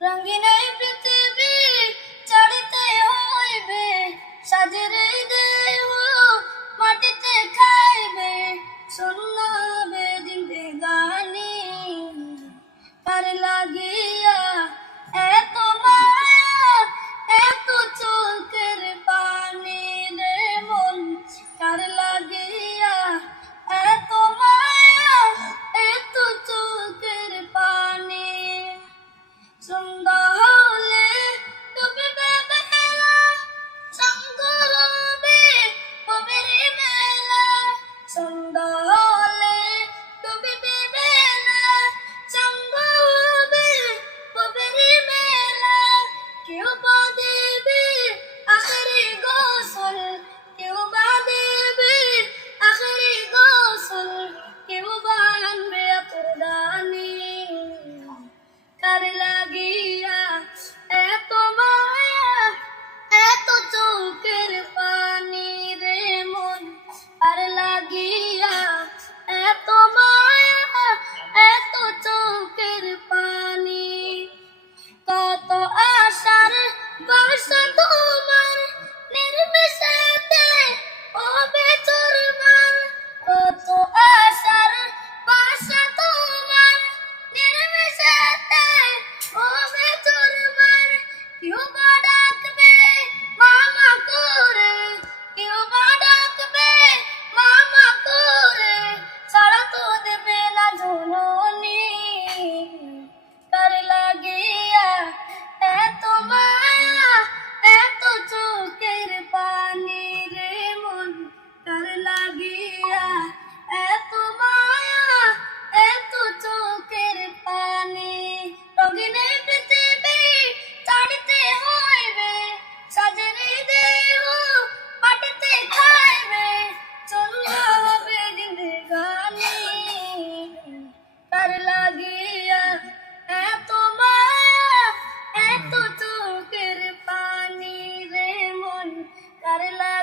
রঙিন এই পৃথিবী চড়িতে হইবে সাজের দেহ মাটিতে খাইবে শোনাবে জিন্দেগানি কার লাগিয়া এত তারিলা